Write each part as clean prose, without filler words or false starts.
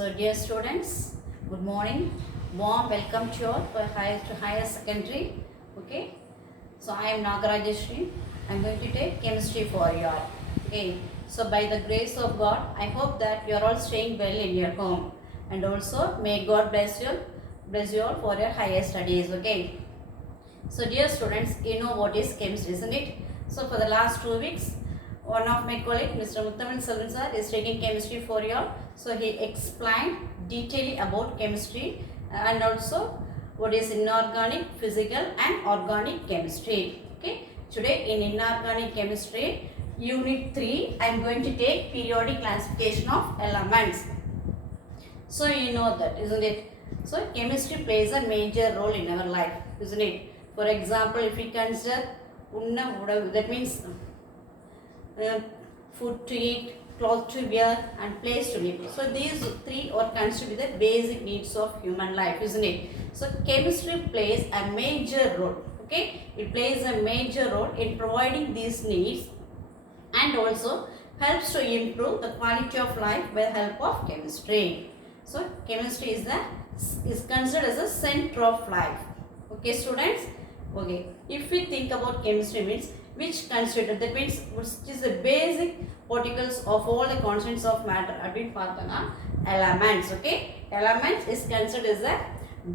So, dear students, good morning. Warm welcome to you all for higher secondary. Okay. So, I am Nagarajeshri. I am going to take chemistry for you all. Okay. So, by the grace of God, I hope that you are all staying well in your home, and also may God bless you all for your higher studies. Okay. So, dear students, you know what is chemistry, isn't it? So, for the last 2 weeks, one of my colleagues, Mr. Muttaman Selvan sir, is taking chemistry for you all. So, he explained detailing about chemistry and also what is inorganic, physical and organic chemistry. Okay. Today in inorganic chemistry, unit 3, I am going to take periodic classification of elements. So, you know that, isn't it? So, chemistry plays a major role in our life, isn't it? For example, if we consider that means food to eat, clothes to wear and place to live. So these three are considered the basic needs of human life, isn't it? So chemistry plays a major role. Okay, it plays a major role in providing these needs and also helps to improve the quality of life by the help of chemistry. So chemistry is considered as a center of life. Okay, students. Okay, if we think about chemistry means which constitute, that means which is the basic particles of all the constants of matter அப்படின்னு பார்த்தோம்னா elements. Okay, elements is considered as the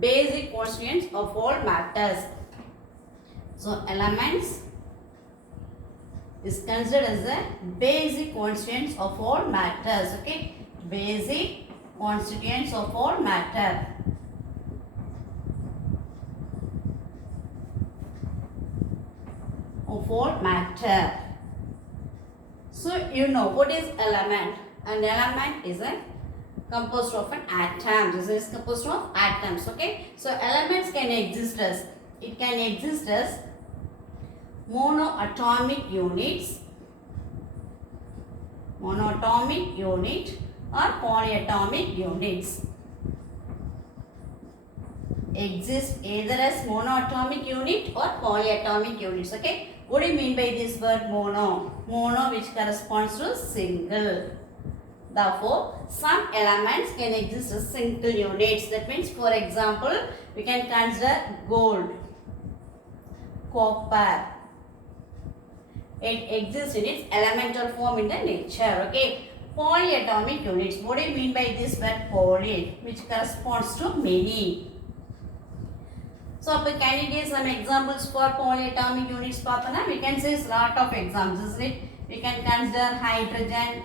basic constituents of all matters. So elements is considered as the basic constituents of all matters. Okay, basic constituents of all matter. Of all matter. So you know what is element? An element is a composed of an atom. This is composed of atoms. Okay. So elements can exist as monoatomic units, or polyatomic units. Exist either as monoatomic unit or polyatomic units. Okay, what do you mean by this word mono? Mono, which corresponds to single. Therefore, some elements can exist as single units. That means, for example, we can consider gold, copper. It exists in its elemental form in the nature. Okay, polyatomic units. What do you mean by this word poly? Which corresponds to many. So, can you give some examples for polyatomic units? We can say a lot of examples, isn't it? We can consider hydrogen,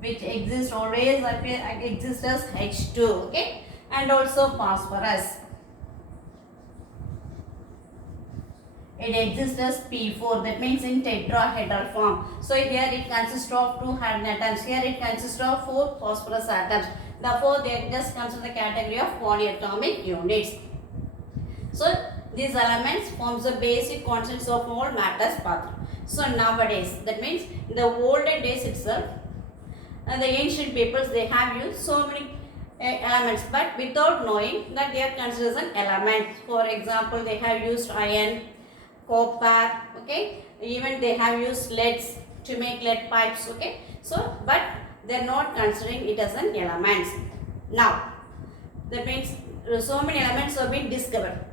which exists always exists as H2, okay, and also phosphorus. It exists as P4, that means in tetrahedral form. So here it consists of 2 hydrogen atoms. Here it consists of 4 phosphorus atoms. Therefore, they just comes in the category of polyatomic units. So these elements forms the basic constants of all matters. So nowadays, that means in the olden days itself, the ancient peoples, they have used so many elements, but without knowing that they are considered as an element. For example, they have used iron, copper, okay, even they have used leads to make lead pipes. Okay, so but they are not considering it as an element. Now that means so many elements have been discovered.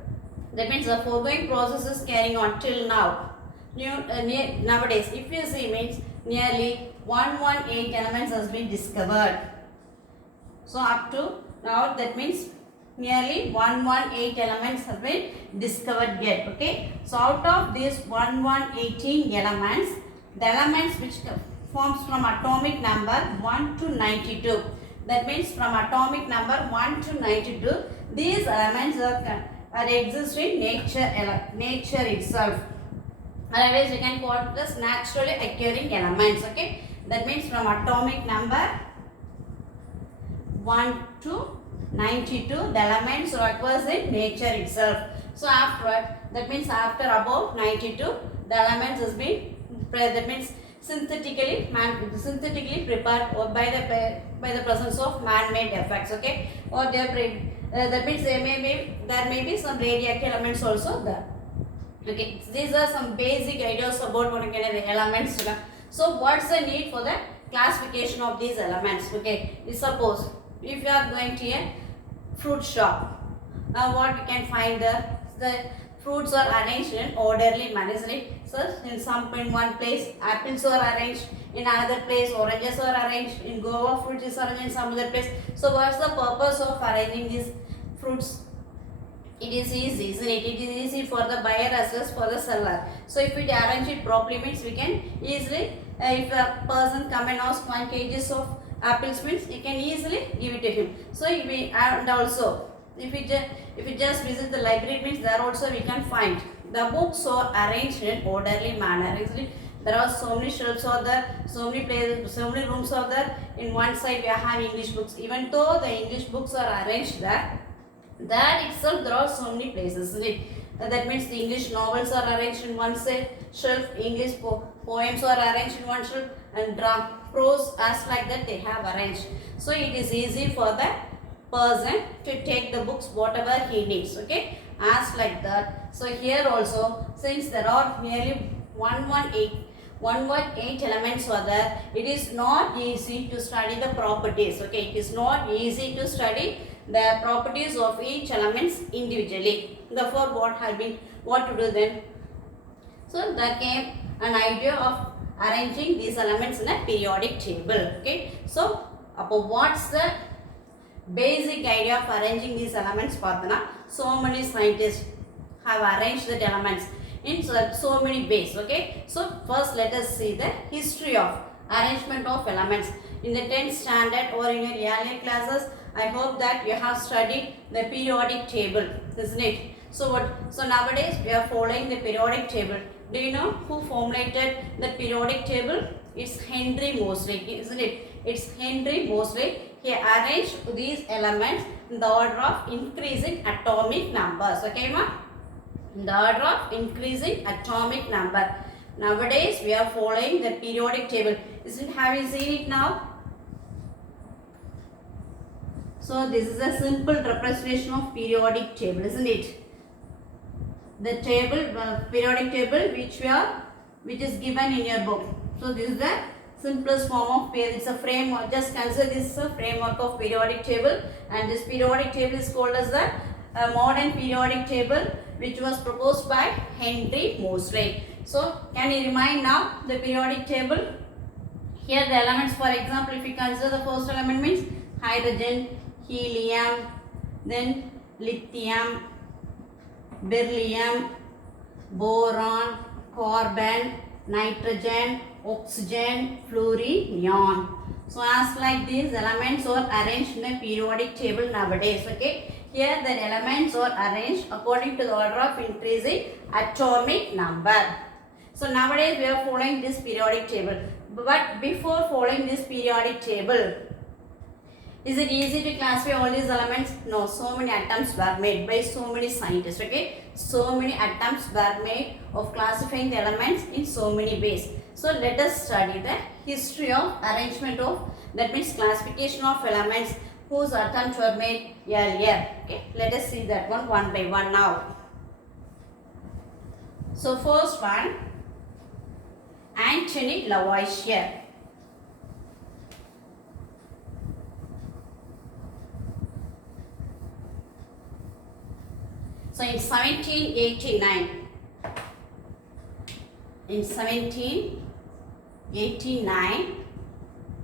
That means the foregoing process is carrying on till now. Nowadays, if you see, means nearly 118 elements has been discovered. So up to now, that means nearly 118 elements have been discovered yet. Okay. So out of these 118 elements, the elements which forms from atomic number 1 to 92. That means from atomic number 1 to 92, these elements are exist in nature itself. Otherwise, we can call it as naturally occurring elements. Okay, that means from atomic number 1 to 92, the elements occurs in nature itself. So afterward, that means after above 92, the elements has been, that means synthetically prepared or by the presence of man-made effects. Okay, or they are that means there may be some radioactive elements also there. Okay, these are some basic ideas about what kind of elements. So what's the need for the classification of these elements? Okay, suppose if you are going to a fruit shop, now what we can find there? The fruits are arranged in orderly manner. So in one place apples are arranged, in another place oranges are arranged, in guava fruit is arranged in some other place. So what's the purpose of arranging these fruits? It is easy, isn't it? It is easy for the buyer as well as for the seller. So if we arrange it properly means we can easily, if a person come and ask 1 kg of apples means you can easily give it to him. So we, and also if we just visit the library means there also we can find the books are arranged in orderly manner, isn't it? There are so many shelves are there, so many places, so many rooms are there. In one side we have English books. Even though the English books are arranged there, that itself there are so many places, isn't it? That means the English novels are arranged in one shelf, English poems are arranged in one shelf, and prose as like that they have arranged. So it is easy for the person to take the books whatever he needs, okay, as like that. So here also, since there are nearly 118 elements are there, it is not easy to study the properties, okay, it is not easy to study the properties of each elements individually. Therefore what to do then? So there came an idea of arranging these elements in a periodic table, okay. So what's the basic idea of arranging these elements? Partana, so many scientists have arranged the elements in so many ways, okay. So first let us see the history of arrangement of elements. In the 10th standard or in your earlier classes, I hope that you have studied the periodic table, isn't it? So nowadays we are following the periodic table. Do you know who formulated the periodic table? It's Henry Moseley, isn't it? It's Henry Moseley. He arranged these elements in the order of increasing atomic numbers, okay ma? In the order of increasing atomic number. Nowadays we are following the periodic table. Have you seen it now? So this is a simple representation of periodic table, isn't it? The table, periodic table which is given in your book. So this is the simplest form of it's a framework. Just consider this a framework of periodic table, and this periodic table is called as the modern periodic table, which was proposed by Henry Moseley. So can you remind now the periodic table? Here the elements, for example, if you consider the first element means hydrogen, helium, then lithium, beryllium, boron, carbon, nitrogen, oxygen, fluorine, neon. So as like these elements are arranged in a periodic table nowadays, okay. Here the elements are arranged according to the order of increasing atomic number. So nowadays we are following this periodic table. But before following this periodic table, is it easy to classify all these elements? No, so many attempts were made by so many scientists, okay. So many attempts were made of classifying the elements in so many ways. So let us study the history of arrangement of, that means classification of elements whose attempts were made earlier, okay. Let us see that one by one now. So first one, Anthony Lavoisier. So in 1789,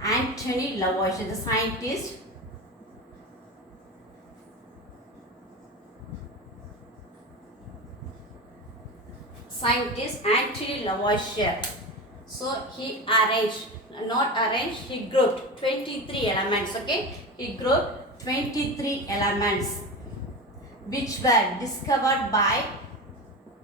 Anthony Lavoisier, the scientist, Anthony Lavoisier. So he grouped 23 elements, okay. He grouped 23 elements which were discovered by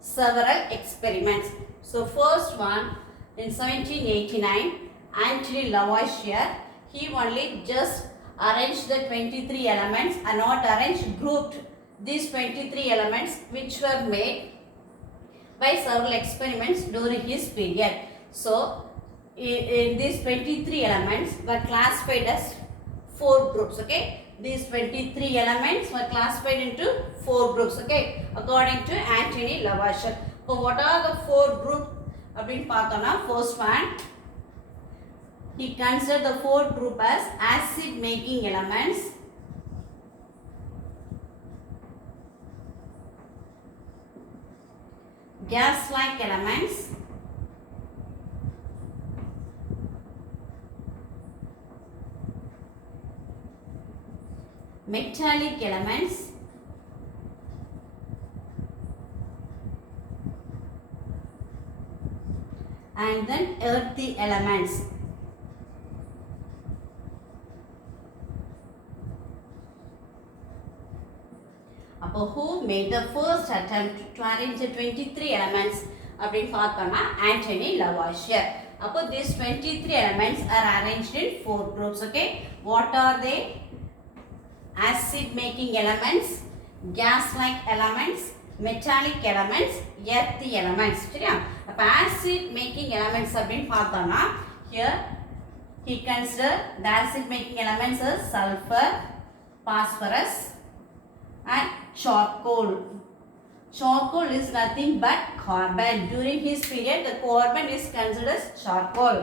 several experiments. So first one, in 1789, Anthony Lavoisier, he only just arranged the 23 elements and not arranged, grouped these 23 elements which were made by several experiments during his period. So in these 23 elements were classified as 4 groups, okay. These 23 elements were classified into 4 groups, okay, according to Anthony Lavoisier. So what are the 4 groups? First one, he considered the 4 group as acid making elements, gas-like elements, metallic elements, and then earthy elements. Who made the first attempt to arrange the 23 elements அப்படின்னு பார்த்தோம்னா Anthony Lavoisier. These 23 elements are arranged in 4 groups. Okay, what are they? Acid making elements, gas like elements, metallic elements, earthy elements. சரியா? அப்ப acid making elements அப்படின்னு பார்த்தோம்னா here he consider the acid making elements as sulfur, phosphorus and charcoal. Charcoal is nothing but carbon. During his period, the carbon is considered as charcoal.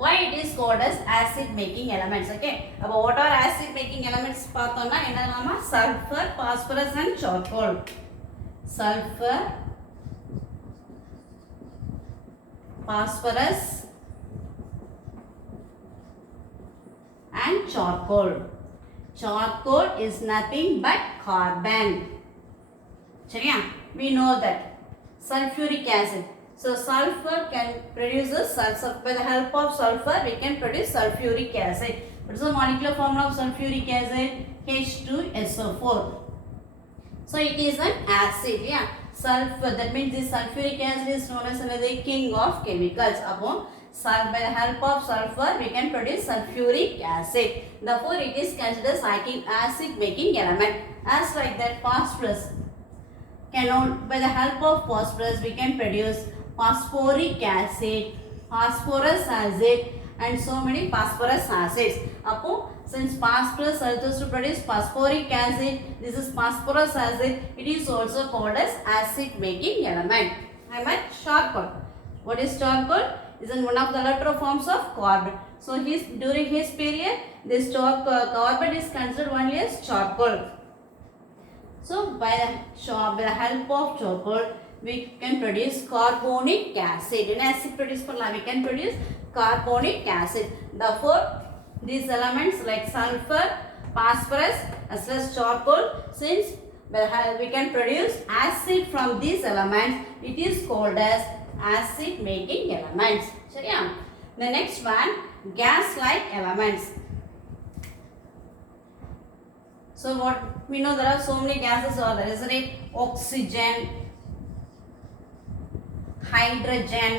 Why it is called as acid making elements? Okay. About what are acid making elements? பார்த்தோம்னா என்னன்னா sulfur, phosphorus and charcoal. Sulfur, phosphorus and charcoal. Charcoal is nothing but carbon. சரியா? We know that. Sulfuric acid. So sulfur can produce by the help of sulfur we can produce sulfuric acid. What is the molecular formula of sulfuric acid? H2SO4. So it is an acid. Yeah. Sulfur. That means this sulfuric acid is known as another king of chemicals. By the help of sulfur we can produce sulfuric acid. Therefore it is considered acid making element. As like that phosphorus by the help of phosphorus we can produce phosphoric acid, phosphorus acid and so many phosphorus acids. Since phosphorus helps us to produce phosphoric acid, this is phosphorus acid, it is also called as acid making element. Charcoal. What is charcoal? Is in one of the latter forms of carbon. So during his period, this carbon is considered only as charcoal. So by the help of charcoal, we can produce carbonic acid. In acid produce we can produce carbonic acid. Therefore, these elements like sulfur, phosphorus as well as charcoal, since we can produce acid from these elements, it is called as acid making elements. சரியா? The next one, gas like elements. So what we know, there are so many gases are there, isn't it? Oxygen, hydrogen,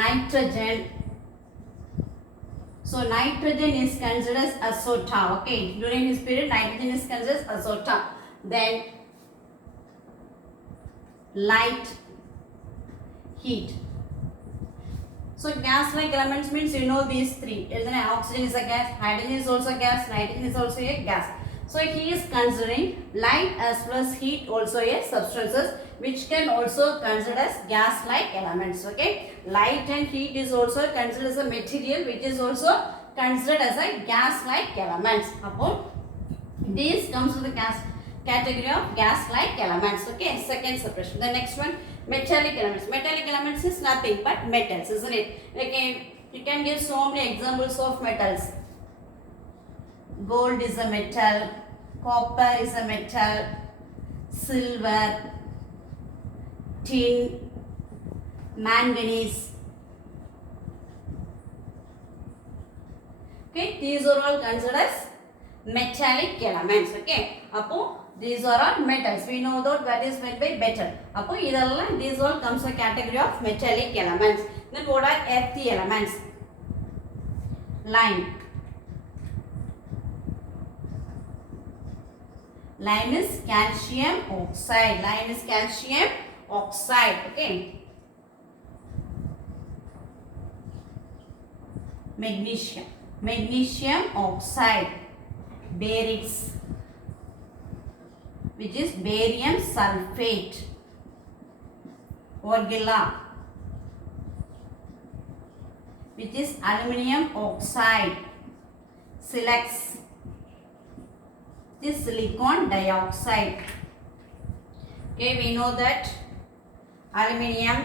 nitrogen. So nitrogen is considered as azota. Okay, during this period nitrogen is considered as azota. Then light, heat. So gas like elements means you know these three. Isn't it? Oxygen is a gas, hydrogen is also a gas, nitrogen is also a gas. So he is considering light as well as heat also a substances which can also considered as gas like elements. Okay, light and heat is also considered as a material which is also considered as a gas like elements. These comes to the gas category of gas like elements. Okay, second separation. The next one, metallic elements. Metallic elements is nothing but metals, isn't it? Okay, you can give so many examples of metals. Gold is a metal, copper is a metal, silver, tin, manganese. Okay, these are all considered as metallic elements. Okay, these are all metals. We know that is meant by metal. These all comes a category of metallic elements. Then what are earthy elements? Lime. Lime is calcium oxide. Lime is calcium oxide. Okay. Magnesium. Magnesium oxide. Barytes, which is barium sulfate. Orgilla, which is aluminium oxide. Silex, this is silicon dioxide. Okay, we know that aluminium,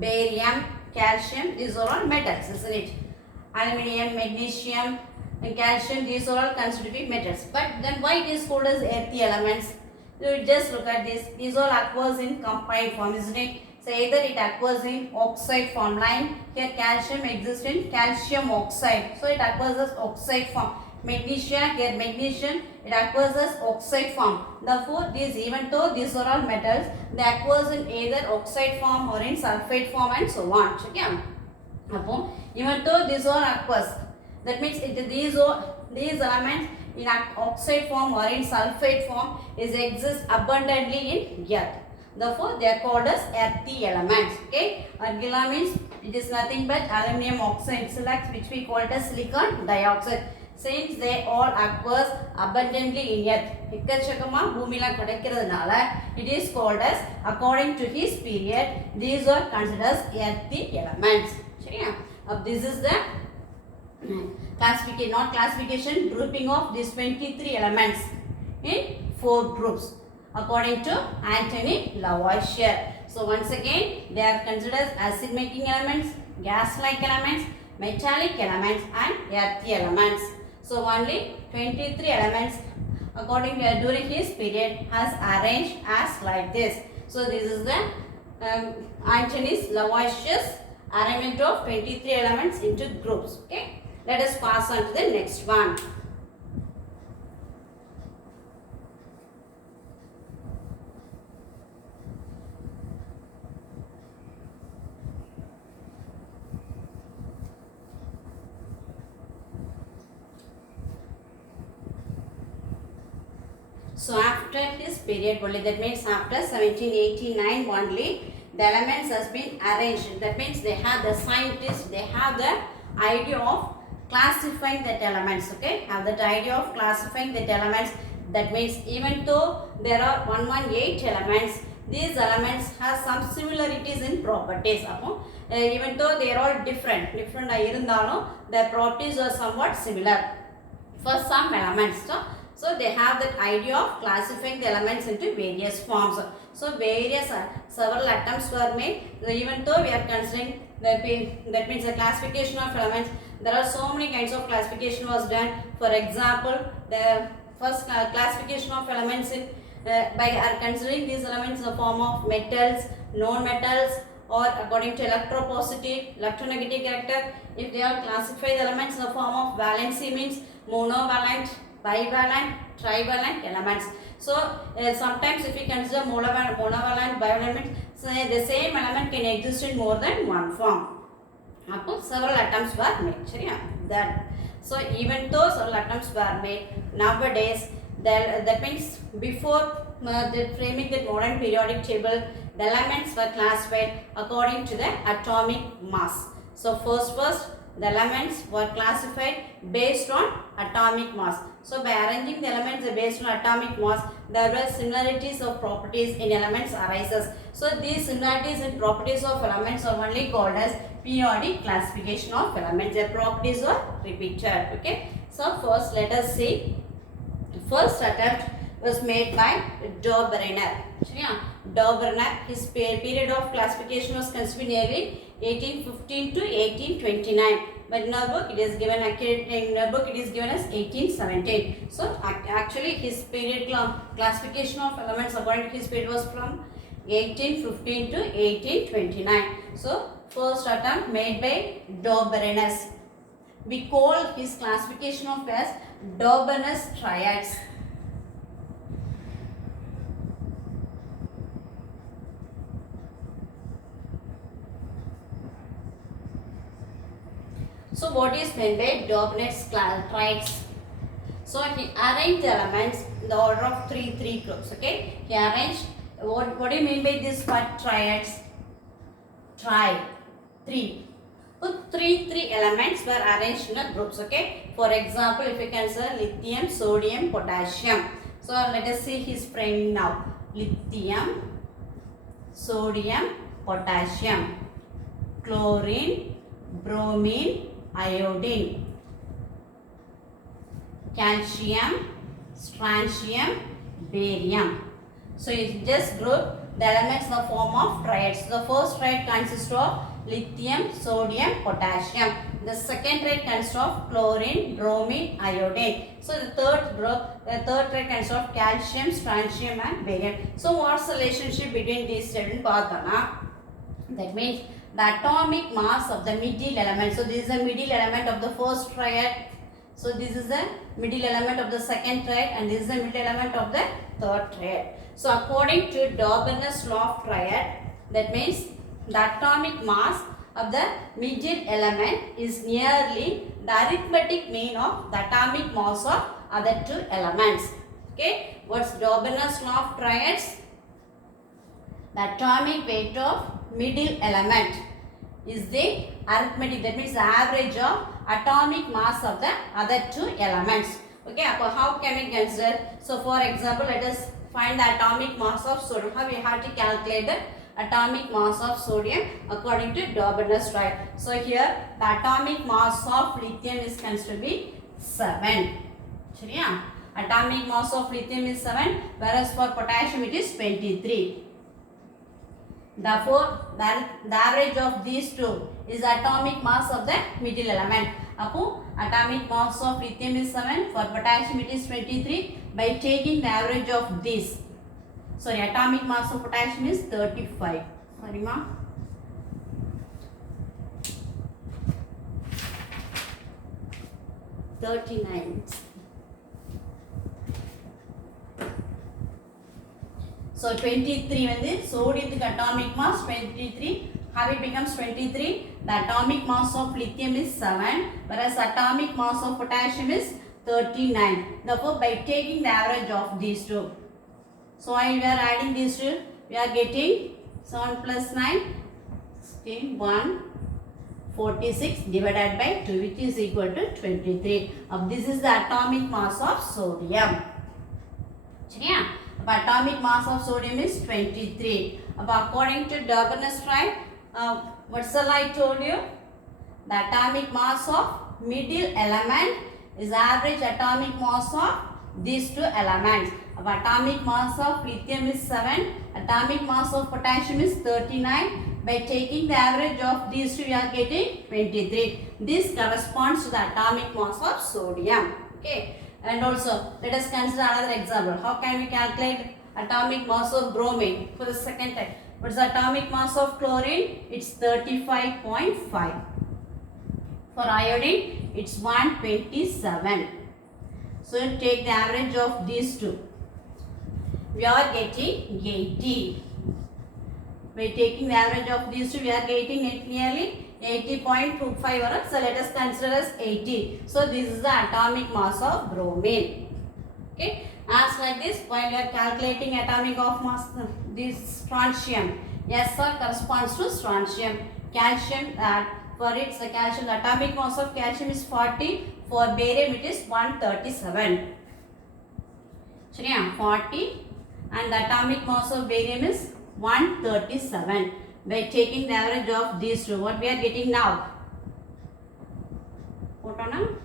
barium, calcium, these are all metals, isn't it? Aluminium, magnesium, and calcium, these are all considered to be metals. But then why it is called as earthy elements? So just look at this. These all occurs in combined form, isn't it? So either it occurs in oxide form, line here calcium exists in calcium oxide. So it occurs as oxide form. Magnesium, here magnesium, it occurs as oxide form. Therefore, these, even though these are all metals, they occurs in either oxide form or in sulfate form and so on. Okay? Even though these all occurs, that means these elements in oxide form or in sulfate form exist abundantly in earth. Therefore, they are called as earthy elements. Okay, Argilla means it is nothing but aluminum oxide silax, which we call as silicon dioxide. Since they all occurs abundantly in earth, it is called as, according to his period, these are considered as earthy elements. This is the classification, not classification, grouping of these 23 elements in 4 groups according to Anthony Lavoisier. So once again, they are considered as acid making elements, gas like elements, metallic elements and earthy elements. So only 23 elements according to during his period has arranged as like this. So this is the Anthony Lavoisier's arrangement of 23 elements into groups. Okay, let us pass on to the next one. So after his period only, that means after 1789 only, the elements has been arranged. That means they have the scientists, they have the idea of classifying that elements. Okay, have that idea of classifying that elements. That means even though there are 118 elements, these elements have some similarities in properties. Even though they are all different, their properties are somewhat similar for some elements. So they have that idea of classifying the elements into various forms. So various several attempts were made. Even though we are considering that means the classification of elements, there are so many kinds of classification was done. For example, the first classification of elements in by considering these elements in the form of metals, non-metals, or according to electropositive, electronegative character. If they are classified elements in the form of valency, means monovalent, bivalent, trivalent elements. So sometimes if we consider monovalent, bivalent means the same element can exist in more than one form. Several attempts were made. So even though several attempts were made, nowadays that means before framing the modern periodic table, the elements were classified according to the atomic mass. So first the elements were classified based on atomic mass. So by arranging the elements based on atomic mass, there were similarities of properties in elements arises. So these similarities in properties of elements are only called as periodic classification of elements. Their properties are repeated. Okay. So first let us see. The first attempt was made by Dobrynin. Dobrynin, his period of classification was considered nearly 1815 to 1829. But in our book it is given as 1817. So actually his period classification of elements according to his period was from 1815 to 1829. So first attempt made by Dobrynin. We call his classification of as Dobrynin's triads. So what is meant by Dobrynin's triads? So he arranged the elements in the order of three groups. Okay, he arranged. What do you mean by this word triads? Three. So three elements were arranged in the groups. Okay. For example, if you consider lithium, sodium, potassium. So let us see his framing now. Lithium, sodium, potassium, chlorine, bromine, iodine, calcium, strontium, barium. So you just group the elements in the form of triads. The first triad consists of lithium, sodium, potassium. The second triad consists of chlorine, bromine, iodine. So the third triad consists of calcium, strontium and barium. So what's the relationship between these students? That means the atomic mass of the middle element. So this is the middle element of the first triad. So this is the middle element of the second triad and this is the middle element of the third triad. So according to Doberan's law of triad, that means the atomic mass of the middle element is nearly the arithmetic mean of the atomic mass of other two elements. Okay, what's Doberan's law of triads? The atomic weight of middle element is the arithmetic, that means the average of atomic mass of the other two elements. Okay, so how can we consider? So for example, let us find the atomic mass of sodium. How we have to calculate the atomic mass of sodium according to Doberan's triad. So here the atomic mass of lithium is considered to be 7. Shariya? Atomic mass of lithium is 7, whereas for potassium it is 23. Therefore, the average of these two is the atomic mass of the middle element. Appo, atomic mass of lithium is 7, for potassium it is 23. By taking the average of this, atomic mass of potassium is 35. Sorry ma. So 23 when the sodium atomic mass 23. How it becomes 23? The atomic mass of lithium is 7, whereas atomic mass of potassium is 39. Therefore, by taking the average of these two, so while we are adding these two, we are getting 7 plus 9, 16, 1, 46 divided by 2, which is equal to 23. This is the atomic mass of sodium. Yeah. Atomic mass of sodium is 23. According to Doberan's triad, what's the I told you? The atomic mass of middle element is average atomic mass of these two elements. Atomic mass of lithium is 7, atomic mass of potassium is 39. By taking the average of these two, we are getting 23. This corresponds to the atomic mass of sodium. Okay. And also, let us consider another example. How can we calculate atomic mass of bromine for the second time? What is the atomic mass of chlorine? It's 35.5. For iodine, it's 127. So, take the average of these two. We are getting 80. By taking the average of these two, we are getting it nearly 80.25. So let us consider as 80. So this is the atomic mass of bromine. Okay. As like this, while we are calculating atomic of mass, this strontium, yes sir, corresponds to strontium. Calcium, for its calcium, the atomic mass of calcium is 40. For barium, it is 137. So yeah, 40, and the atomic mass of barium is 137. By taking the average of these two, what we are getting now? What on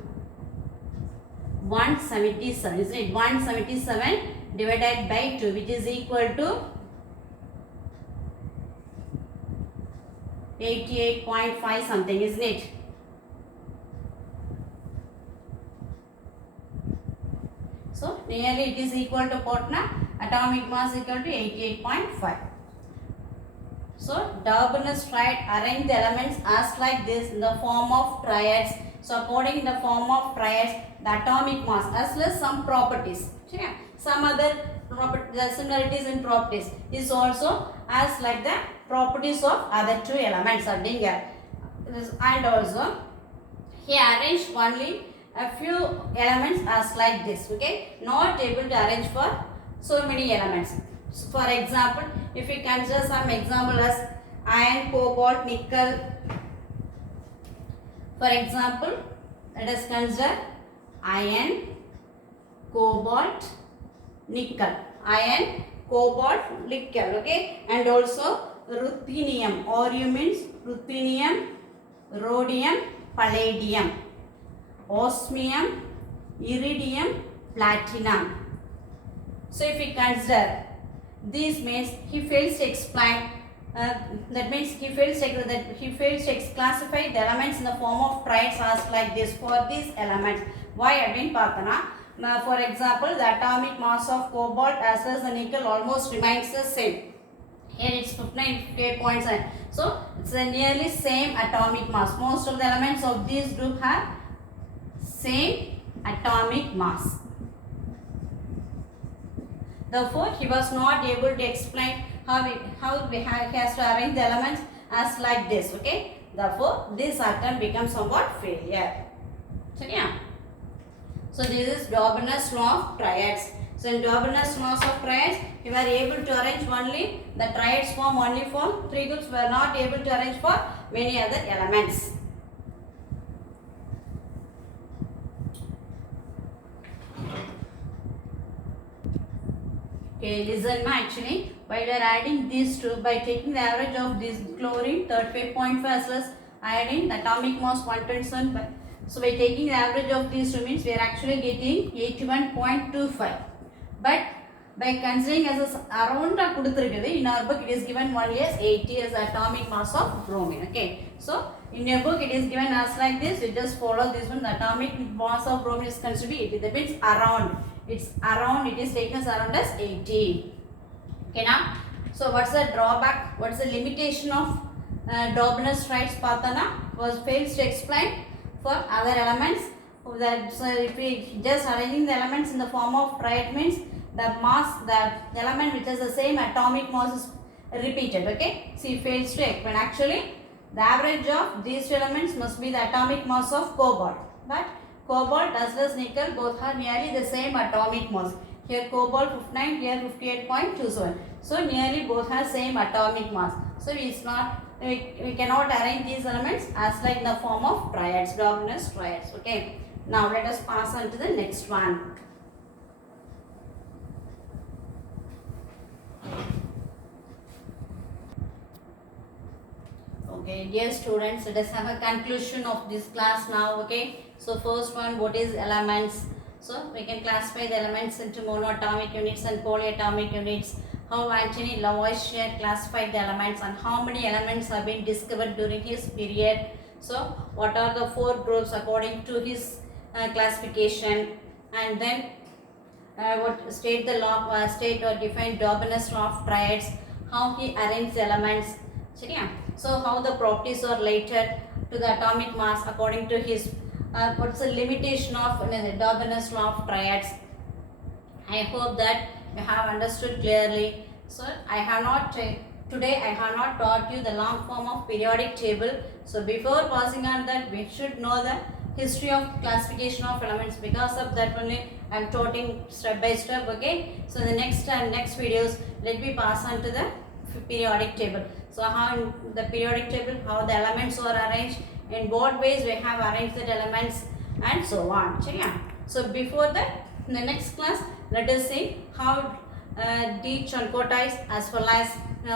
177, isn't it? 177 divided by 2, which is equal to 88.5 something, isn't it? So nearly it is equal to what now? Atomic mass equal to 88.5. So Doberan's triad arrange the elements as like this in the form of triads. So according to the form of triads, the atomic mass as well as some properties. Some other similarities in properties is also as like the properties of other two elements are there. And also he arranged only a few elements as like this. Okay, not able to arrange for so many elements. So for example, if we consider some example as iron, cobalt, nickel. For example, let us consider iron, cobalt, nickel. Iron, cobalt, nickel. Okay, and also ruthenium. Ru means ruthenium, rhodium, palladium, osmium, iridium, platinum. So if we consider This means he fails to explain. That means he fails to classify the elements in the form of triads as like this for these elements. Why அப்படின்னு பார்த்தனா for example, the atomic mass of cobalt as well as the nickel almost remains the same. Here it's 58.7. So it's a nearly same atomic mass. Most of the elements of this group have same atomic mass. Therefore, he was not able to explain how he has to arrange the elements as like this. Okay. Therefore, this attempt becomes somewhat failure. So yeah. So this is Dobener's law of triads. So in Dobener's laws of triads, we were able to arrange only the triads form only for 3 groups. We were not able to arrange for many other elements. Okay, listen actually, while we are adding these two, by taking the average of this chlorine 35.5 as well as iodine, the atomic mass 127. So by taking the average of these two means we are actually getting 81.25. But by considering as around in our book it is given only as 80 as atomic mass of bromine. Okay, so in your book it is given as like this. You just follow this one. The atomic mass of bromine is considered to be 80. That means around. It's around. It is taken as around as 80. Okay now. So what's the drawback? What's the limitation of Dobener's triads? Pathana was fails to explain for other elements. That so if we just arranging the elements in the form of triad means the mass, the element which has the same atomic mass is repeated. Okay, see, fails to explain. Actually, the average of these two elements must be the atomic mass of cobalt. But cobalt as well as nickel both have nearly the same atomic mass. Here cobalt 59, here 58.27. So nearly both have same atomic mass. So it's not. We cannot arrange these elements as like in the form of triads, Dobener's triads. Okay. Now let us pass on to the next one. Okay, dear students, let us have a conclusion of this class now. Okay, so first one, what is elements? So we can classify the elements into monoatomic units and polyatomic units. How Anthony Lavoisier classified the elements and how many elements have been discovered during his period. So what are the 4 groups according to his classification, and then what state the law, state or define Dobener's law of triads, how he arranged the elements. So how the properties are related to the atomic mass according to his what's the limitation of Dobener's law of triads. I hope that you have understood clearly. So I have not today I have not taught you the long form of periodic table. So before passing on that, we should know the history of classification of elements. Because of that only I am teaching step by step. Okay, so the next videos let me pass on to the periodic table. So how in the periodic table, how the elements are arranged, in what ways we have arranged the elements, and so on. So before that, in the next class, let us see how de Choncotice as well as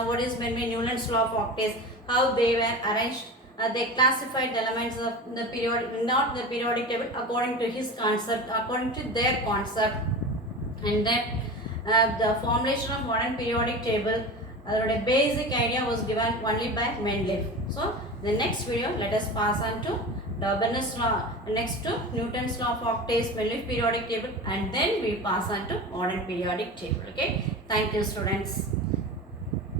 what is meant by Newland's law of octaves, how they were arranged. They classified the elements of the periodic, not the periodic table, according to his concept, according to their concept. And then the formulation of modern periodic table, a basic idea was given only by Mendeleev. So the next video, let us pass on to Dobener's law, next to Newton's law of octaves, Mendeleev periodic table, and then we pass on to modern periodic table. Okay, thank you students.